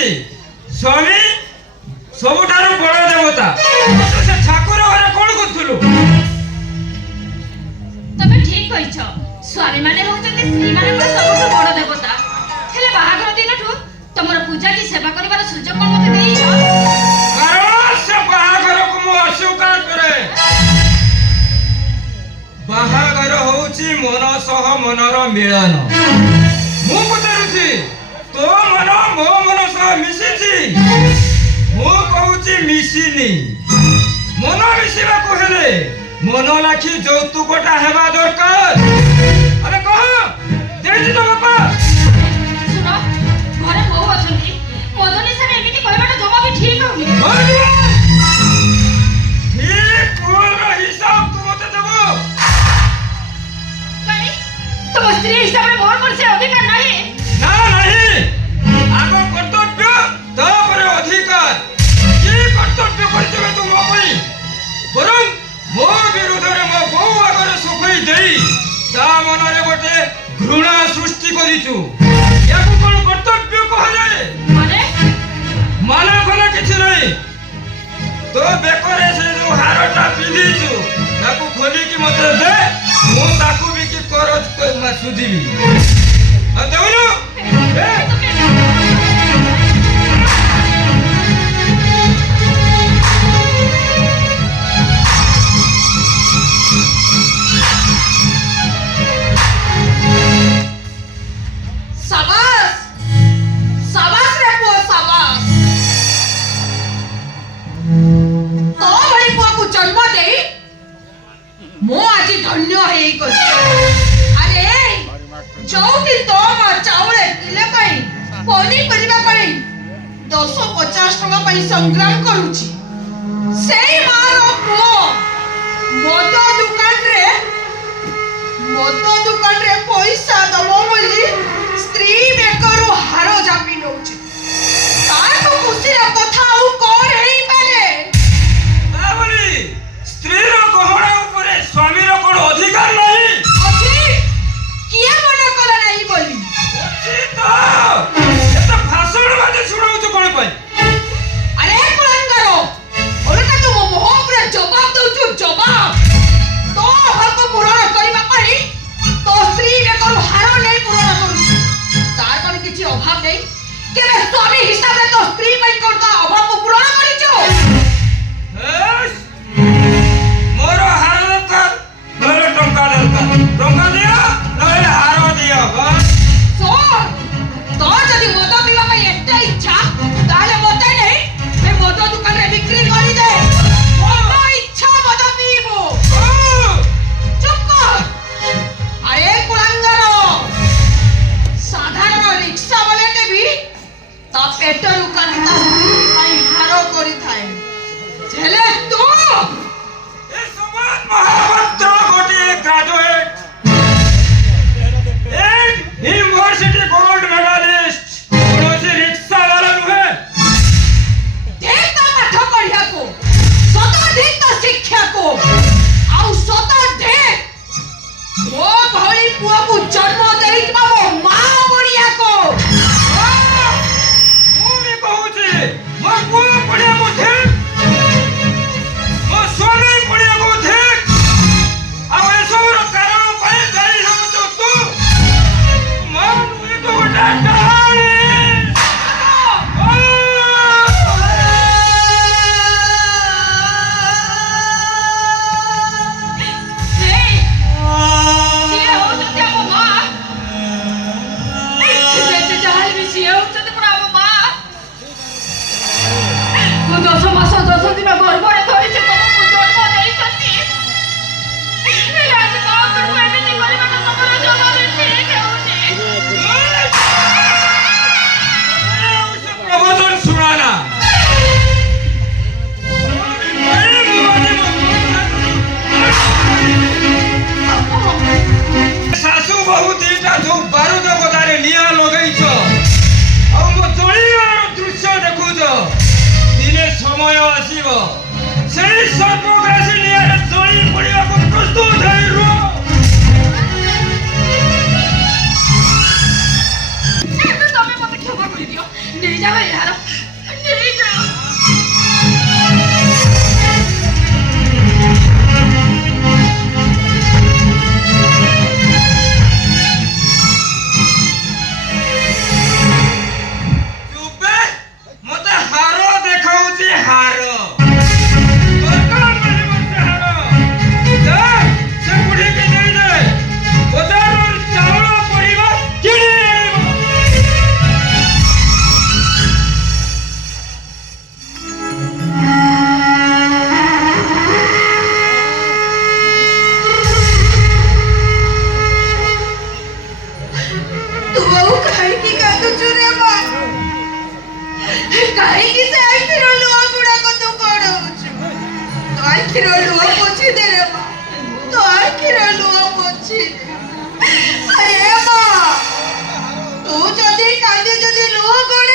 ଜାଣିଛି ସ୍ୱାମୀ ସବୁଠାରୁ ବଡ଼ ଦେବତା। ସେ ଠାକୁର ଘରେ କଣ କରୁଥିଲୁ? ତମେ ଠିକ କହିଛ, ସ୍ୱାମୀ ମାନେ ହେଉଛନ୍ତି ସ୍ତ୍ରୀ ମାନଙ୍କର ସବୁଠୁ ବଡ଼ ଦେବତା। ହେଲେ ବାହାଘର ଦିନଠୁ ତମର ପୂଜା କି ସେବା କରିବାର ସୁଯୋଗ କଣ ମତେ ଦେଇଛ? କାରଣ ସେ ବାହାଘରକୁ ମୁଁ ଅସ୍ୱୀକାର କରେ। ବାହାଘର ହଉଛି ମନ ସହ ମନର ମିଳନ। ମୁଁ ପଚାରୁଛି ତୋ ମନ ମୋ ମନ ସହ ମିଶିଛି? ମୁଁ କହୁଛି ମିଶିନି। ମନ ମିଶିବାକୁ ହେଲେ ମନ ଲାଖି ଯୌତୁକଟା ହେବା ଦରକାର। ଆରେ କହ ଦେଇଛି ତ ବାପା? ଶୁଣ, ଘରେ ବୋହୂ ଅଛନ୍ତି, ମଦ ନିଶାରେ ଏମିତି କହିବାଟା ଜମା ବି ଠିକ ହଉନି। ଠିକ ଭୁଲର ହିସାବ ତୁ ମତେ ଦେବୁ। କାଇଁ ତମ ସ୍ତ୍ରୀ ହିସାବରେ ମୋର କଣ ସେ ଅଧିକାର ନାହିଁ? ନା ନାହିଁ, ଆଗ କର୍ତ୍ତବ୍ୟ ତାପରେ ଅଧିକାର। କି କର୍ତ୍ତବ୍ୟ କରିଥିବେ ତୁ ମୋ ପାଇଁ? ବରଂ ମୋ ବିରୁଦ୍ଧରେ ମୋ ବୋଉ ଆଗରେ ସଫେଇ ଦେଇ ତା ମନରେ ଗୋଟେ ଘୃଣା ସୃଷ୍ଟି କରିଛୁ। ୟାକୁ କଣ କର୍ତ୍ତବ୍ୟ କୁହାଯାଏ? ମାନେ ଫଳେ କିଛି ନାହିଁ। ତୋ ବେକରେ ସେ ଯୋଉ ହାରଟା ପିନ୍ଧିଛୁ ତାକୁ ଖୋଲିକି ମତେ ଦେ, ମୁଁ ତାକୁ ବି କି କରଜ ସୁଧିବି। ଆଉ ଦେଉନୁ? ମୁଁ ଆଜି ଧନ୍ୟ ହେଇଗଲି। ଆରେ ଯୋଉଠି ତୋ ମା ଚାଉଳ କିଲେ ପାଇଁ ପନିପରିବା ପାଇଁ 10-50 ଟଙ୍କା ପାଇଁ ସଂଗ୍ରାମ କରୁଛି, ସେଇ ମାର ପୁଅ ମଦ ଦୋକାନରେ ପଇସା ଦବ ବୋଲି ସ୍ତ୍ରୀ ବେକରୁ ହାର ଜାପି ନଉଛି। ତାଠୁ ଖୁସିର କଥା ଆଉ କଣ ହେଇପାରେ? ସ୍ତ୍ରୀର ଗହଣା ଉପରେ ସ୍ୱାମୀର କଣ ଅଧିକାର ନାହିଁ? ଅଛି, କିଏ ମନା କଲା ନାହିଁ ବୋଲି? ଅଛି ତ। ଏତେ ଭାଷଣ ବାଜି ଶୁଣାଉଛୁ କଣ ପାଇଁ? ଆରେ କୁଳାଙ୍ଗାର, ଓଲଟା ତୁ ମୋ ମୁହଁ ଉପରେ ଜବାବ ଦଉଛୁ। ଜବାବ ତୋ ଅଭାବକୁ ପୂରଣ କରିବା ପାଇଁ ତୋ ସ୍ତ୍ରୀ ବେକରୁ ହାର ନେଇ ପୂରଣ କରୁଛୁ। ତାର କଣ କିଛି ଅଭାବ ନାହିଁ? କେବେ ସ୍ୱାମୀ ହିସାବରେ ତୋ ସ୍ତ୍ରୀ ପାଇଁ କଣ ତା ଅଭାବକୁ ପୂରଣ କରିଛୁ? ମୋର ହାର ଦରକାର, ନହେଲେ ଟଙ୍କା ଦରକାର। ଟଙ୍କା ଦିଅ ନହେଲେ ହାର ଦିଅ। ଶୁଣ, ତୋର ଯଦି ମଦ ପିଇବା ପାଇଁ ଏତେ ଇଚ୍ଛା ତାହେଲେ ମତେ ନେଇ ଏ ମଦ ଦୋକାନରେ ବିକ୍ରି କରିଦେ। ମନ ଇଚ୍ଛା ମଦ ପିଇବୁ। ଚୁପ କର। ଆରେ କୁଳାଙ୍ଗାର, ସାଧାରଣ ରିକ୍ସା ବାଲାଟେ ବି ତା ପେଟରୁ କାଟି ତା ସ୍ତ୍ରୀ ପାଇଁ ହାର କରିଥାଏ। ହେଲେ ତୁ ମହାପାତ୍ର ଗୋଟିଏ ଗ୍ରାଜୁଏଟ, ୟୁନିଭର୍ସିଟି ଗୋଲ୍ଡ ମେଡାଲିଷ୍ଟ, କୌଣସି ରିକ୍ସା ବାଲା ନୁହେଁ। ଦେখ ତା ପାଠ ପଢିବାକୁ, ସତ ଦେখ ତା ଶିକ୍ଷାକୁ, ଆଉ ସତ ଦେখ ମୋ ଭଳି ପୁଅକୁ ଜନ୍ମ ଦେଇଥିବା ମୋ ମା ପଡ଼ିଆକୁ। ମୁଁ ବି କହୁଛି ମୋ ପୁଅ ପଡ଼ିଆକୁ ଠିକ, ମୋ ସ୍ୱାମୀ ପଡ଼ିଆକୁ ଠିକ। ଆଉ ଏସବୁର କାରଣ ପାଇଁ ଦାୟୀ ହେଉଛୁ ତୁ। ମା ନୁହେଁ ତୁ ଗୋଟେ ଡାହାଣୀ। ପ୍ରବଚନ ଶୁଣାନା। ଶାଶୁ ବହୁ ଦିଟା ଯୋଉ ବାରୁଦ ବଦାରେ ନିଆଁ ଲଗେଇଛ ଆଉ ମୋ ଜଳିବାର ଦୃଶ୍ୟ ଦେଖୁଛ, ଦିନେ ସମୟ ଆସିବ କାହିଁକି ସେ ଆଖିର ଲୁହ ଗୁଡାକ ତୁ ଗଡ଼ଉଛୁ? ତୋ ଆଖିର ଲୁହ ପୋଛି ଦେ ରେ ମା, ତୋ ଆଖିର ଲୁହ ପୋଛି ଦେ। ଆରେ ମା, ତୁ ଯଦି କାନ୍ଦି ଯଦି ଲୁହ ଗଡ଼େ